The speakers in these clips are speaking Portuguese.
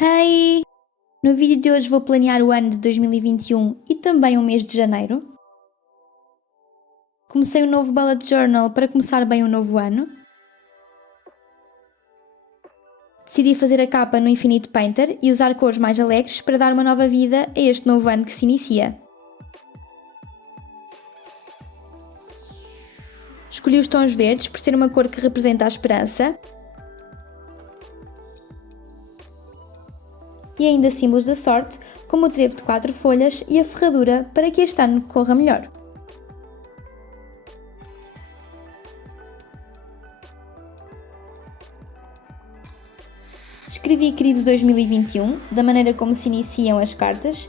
Hey! No vídeo de hoje vou planear o ano de 2021 e também o mês de janeiro. Comecei um novo bullet journal para começar bem o novo ano. Decidi fazer a capa no Infinite Painter e usar cores mais alegres para dar uma nova vida a este novo ano que se inicia. Escolhi os tons verdes por ser uma cor que representa a esperança. E ainda símbolos da sorte, como o trevo de 4 folhas e a ferradura, para que este ano corra melhor. Escrevi querido 2021, da maneira como se iniciam as cartas,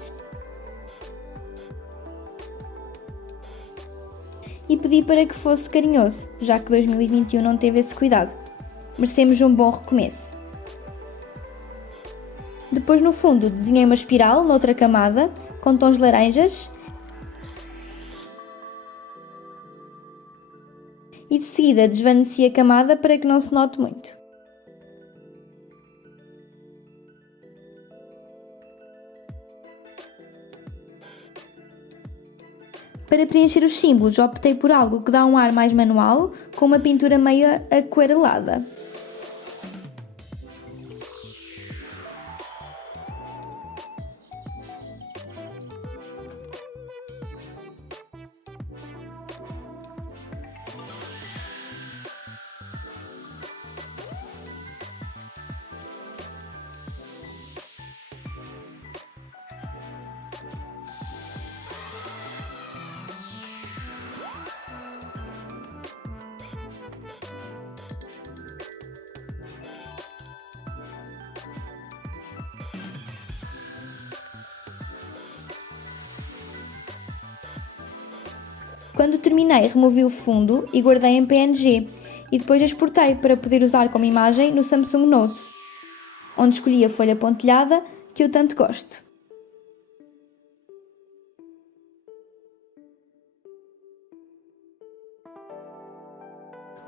e pedi para que fosse carinhoso, já que 2021 não teve esse cuidado. Merecemos um bom recomeço. Depois, no fundo, desenhei uma espiral noutra camada, com tons laranjas, e de seguida desvaneci a camada para que não se note muito. Para preencher os símbolos, optei por algo que dá um ar mais manual, com uma pintura meio aquarelada. Quando terminei, removi o fundo e guardei em PNG e depois exportei para poder usar como imagem no Samsung Notes, onde escolhi a folha pontilhada que eu tanto gosto.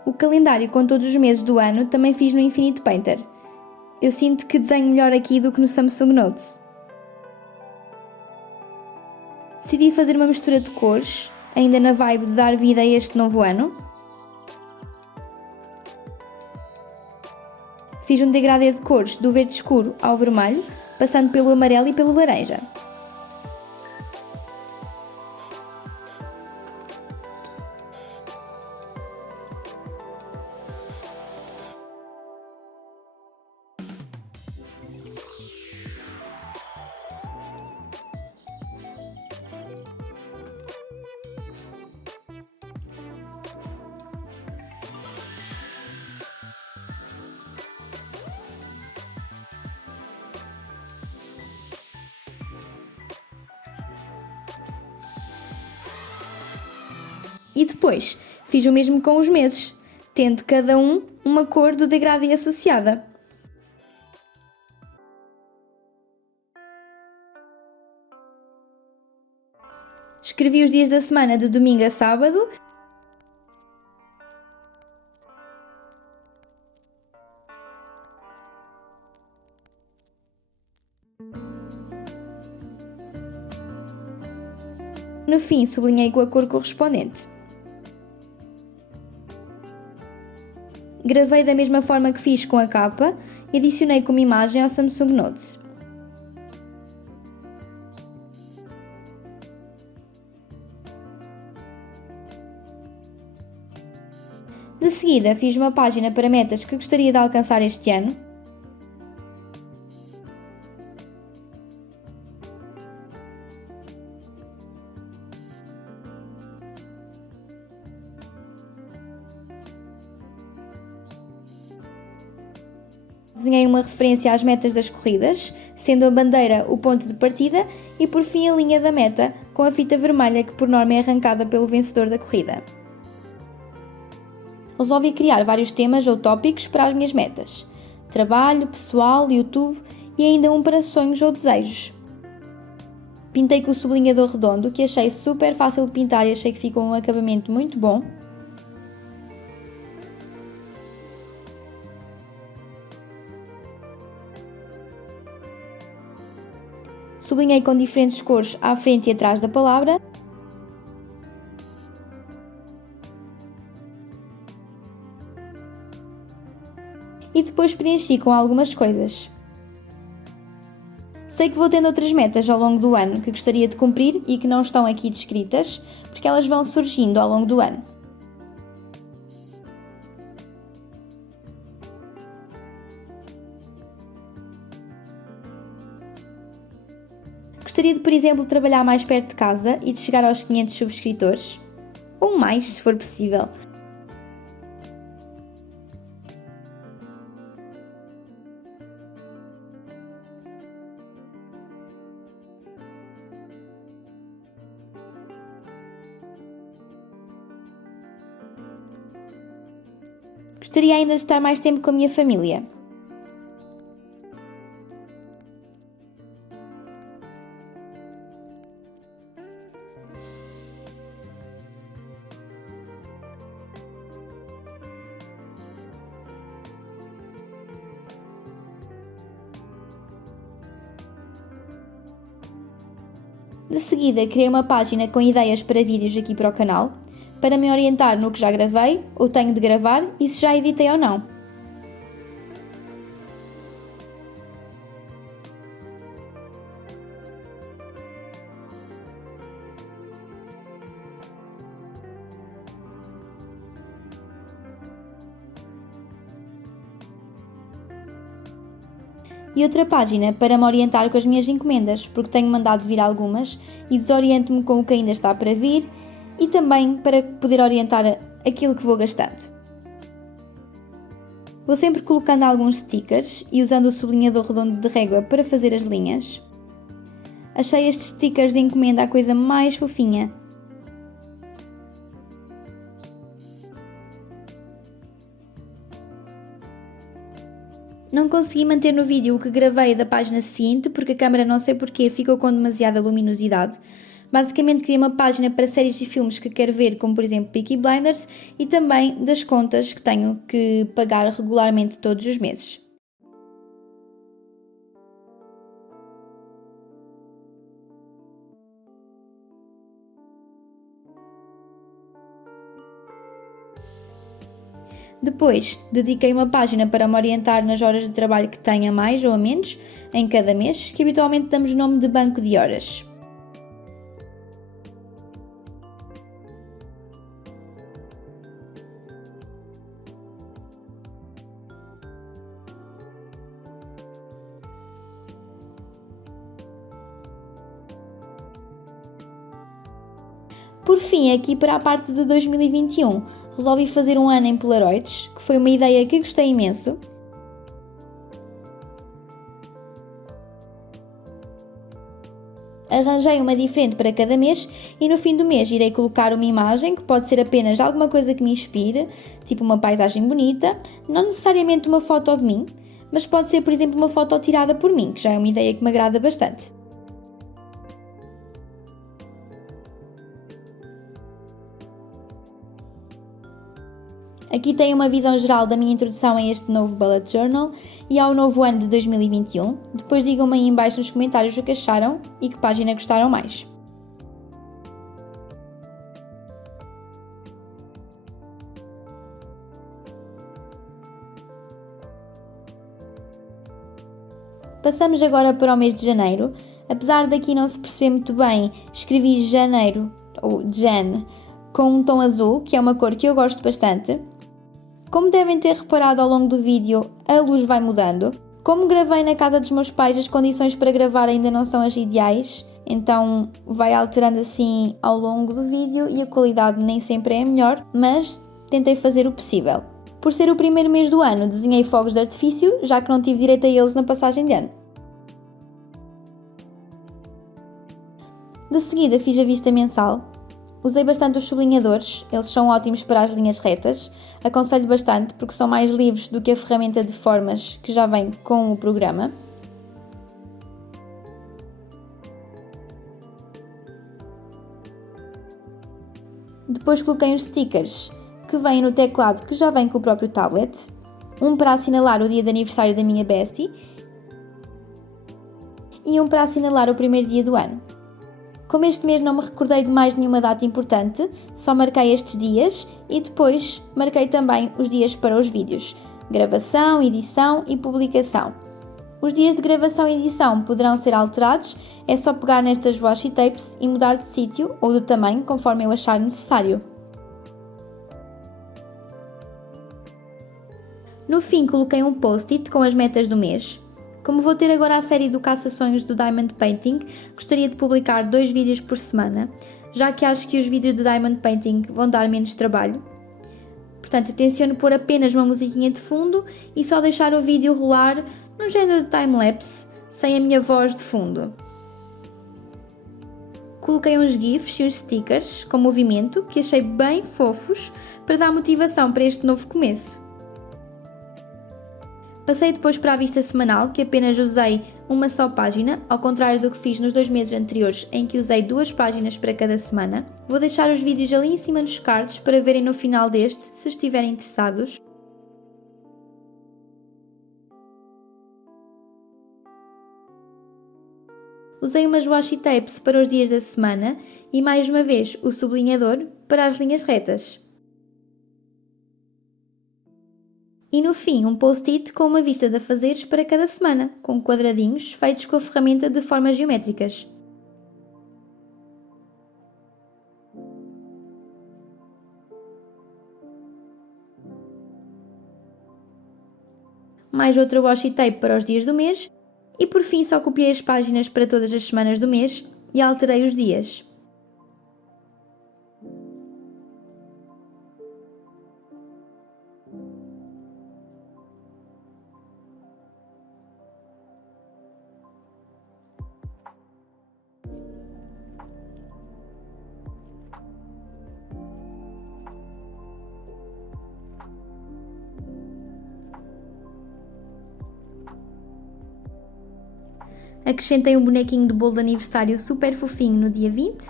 O calendário com todos os meses do ano também fiz no Infinite Painter. Eu sinto que desenho melhor aqui do que no Samsung Notes. Decidi fazer uma mistura de cores, ainda na vibe de dar vida a este novo ano. Fiz um degradê de cores do verde escuro ao vermelho, passando pelo amarelo e pelo laranja. E depois fiz o mesmo com os meses, tendo cada um uma cor do degradê associada. Escrevi os dias da semana de domingo a sábado. No fim, sublinhei com a cor correspondente. Gravei da mesma forma que fiz com a capa e adicionei como imagem ao Samsung Notes. De seguida, fiz uma página para metas que gostaria de alcançar este ano. Desenhei uma referência às metas das corridas, sendo a bandeira o ponto de partida e por fim a linha da meta, com a fita vermelha que por norma é arrancada pelo vencedor da corrida. Resolvi criar vários temas ou tópicos para as minhas metas: trabalho, pessoal, YouTube e ainda um para sonhos ou desejos. Pintei com o sublinhador redondo, que achei super fácil de pintar e achei que ficou um acabamento muito bom. Sublinhei com diferentes cores à frente e atrás da palavra. E depois preenchi com algumas coisas. Sei que vou tendo outras metas ao longo do ano que gostaria de cumprir e que não estão aqui descritas, porque elas vão surgindo ao longo do ano. Gostaria de, por exemplo, trabalhar mais perto de casa e de chegar aos 500 subscritores, ou mais, se for possível. Gostaria ainda de estar mais tempo com a minha família. De seguida, criei uma página com ideias para vídeos aqui para o canal, para me orientar no que já gravei, ou tenho de gravar e se já editei ou não. E outra página para me orientar com as minhas encomendas, porque tenho mandado vir algumas e desoriento-me com o que ainda está para vir, e também para poder orientar aquilo que vou gastando. Vou sempre colocando alguns stickers e usando o sublinhador redondo de régua para fazer as linhas. Achei estes stickers de encomenda a coisa mais fofinha. Não consegui manter no vídeo o que gravei da página seguinte porque a câmera não sei porquê ficou com demasiada luminosidade. Basicamente criei uma página para séries e filmes que quero ver, como por exemplo Peaky Blinders, e também das contas que tenho que pagar regularmente todos os meses. Depois, dediquei uma página para me orientar nas horas de trabalho que tenho a mais ou a menos em cada mês, que habitualmente damos o nome de banco de horas. Por fim, aqui para a parte de 2021, resolvi fazer um ano em Polaroids, que foi uma ideia que gostei imenso. Arranjei uma diferente para cada mês e no fim do mês irei colocar uma imagem, que pode ser apenas alguma coisa que me inspire, tipo uma paisagem bonita, não necessariamente uma foto de mim, mas pode ser, por exemplo, uma foto tirada por mim, que já é uma ideia que me agrada bastante. Aqui tem uma visão geral da minha introdução a este novo Bullet Journal e ao novo ano de 2021. Depois digam-me aí em baixo nos comentários o que acharam e que página gostaram mais. Passamos agora para o mês de janeiro. Apesar daqui não se perceber muito bem, escrevi janeiro, ou Jan, com um tom azul, que é uma cor que eu gosto bastante. Como devem ter reparado ao longo do vídeo, a luz vai mudando. Como gravei na casa dos meus pais, as condições para gravar ainda não são as ideais, então vai alterando assim ao longo do vídeo e a qualidade nem sempre é a melhor, mas tentei fazer o possível. Por ser o primeiro mês do ano, desenhei fogos de artifício, já que não tive direito a eles na passagem de ano. De seguida fiz a vista mensal. Usei bastante os sublinhadores, eles são ótimos para as linhas retas. Aconselho bastante porque são mais livres do que a ferramenta de formas que já vem com o programa. Depois coloquei os stickers que vêm no teclado, que já vem com o próprio tablet. Um para assinalar o dia de aniversário da minha bestie e um para assinalar o primeiro dia do ano. Como este mês não me recordei de mais nenhuma data importante, só marquei estes dias e depois marquei também os dias para os vídeos, gravação, edição e publicação. Os dias de gravação e edição poderão ser alterados, é só pegar nestas washi tapes e mudar de sítio ou de tamanho conforme eu achar necessário. No fim coloquei um post-it com as metas do mês. Como vou ter agora a série do Caça-Sonhos do Diamond Painting, gostaria de publicar 2 vídeos por semana, já que acho que os vídeos de Diamond Painting vão dar menos trabalho. Portanto, eu tenciono pôr apenas uma musiquinha de fundo e só deixar o vídeo rolar no género de time-lapse, sem a minha voz de fundo. Coloquei uns GIFs e uns stickers com movimento que achei bem fofos para dar motivação para este novo começo. Passei depois para a vista semanal, que apenas usei uma só página, ao contrário do que fiz nos 2 meses anteriores, em que usei 2 páginas para cada semana. Vou deixar os vídeos ali em cima nos cards para verem no final deste, se estiverem interessados. Usei umas washi tapes para os dias da semana e mais uma vez o sublinhador para as linhas retas. E no fim, um post-it com uma vista de afazeres para cada semana, com quadradinhos feitos com a ferramenta de formas geométricas. Mais outra washi tape para os dias do mês e por fim só copiei as páginas para todas as semanas do mês e alterei os dias. Acrescentei um bonequinho de bolo de aniversário super fofinho no dia 20.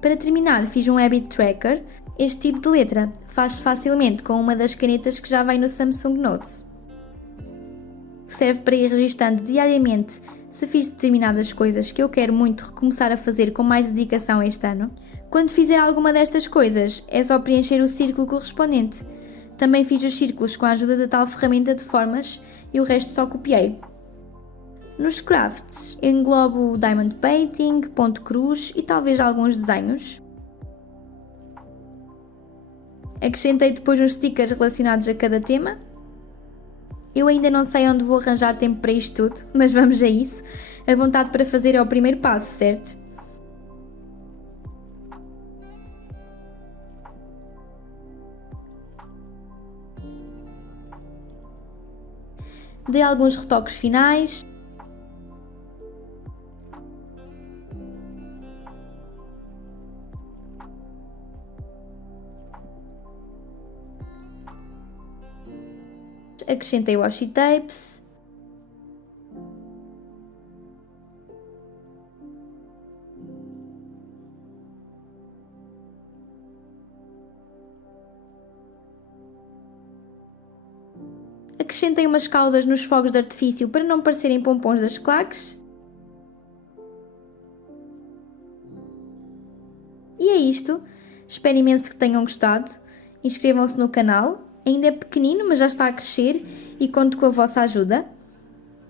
Para terminar, fiz um habit tracker. Este tipo de letra faz-se facilmente com uma das canetas que já vem no Samsung Notes. Serve para ir registando diariamente se fiz determinadas coisas que eu quero muito recomeçar a fazer com mais dedicação este ano. Quando fizer alguma destas coisas, é só preencher o círculo correspondente. Também fiz os círculos com a ajuda da tal ferramenta de formas e o resto só copiei. Nos crafts, englobo o Diamond Painting, ponto cruz e talvez alguns desenhos. Acrescentei depois uns stickers relacionados a cada tema. Eu ainda não sei onde vou arranjar tempo para isto tudo, mas vamos a isso. A vontade para fazer é o primeiro passo, certo? Dei alguns retoques finais. Acrescentei washi tapes. Acrescentei umas caudas nos fogos de artifício para não parecerem pompons das claques. E é isto. Espero imenso que tenham gostado. Inscrevam-se no canal. Ainda é pequenino, mas já está a crescer e conto com a vossa ajuda.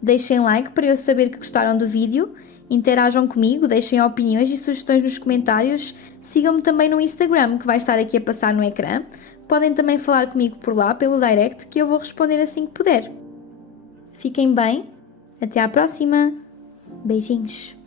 Deixem like para eu saber que gostaram do vídeo. Interajam comigo, deixem opiniões e sugestões nos comentários. Sigam-me também no Instagram, que vai estar aqui a passar no ecrã. Podem também falar comigo por lá, pelo direct, que eu vou responder assim que puder. Fiquem bem. Até à próxima. Beijinhos.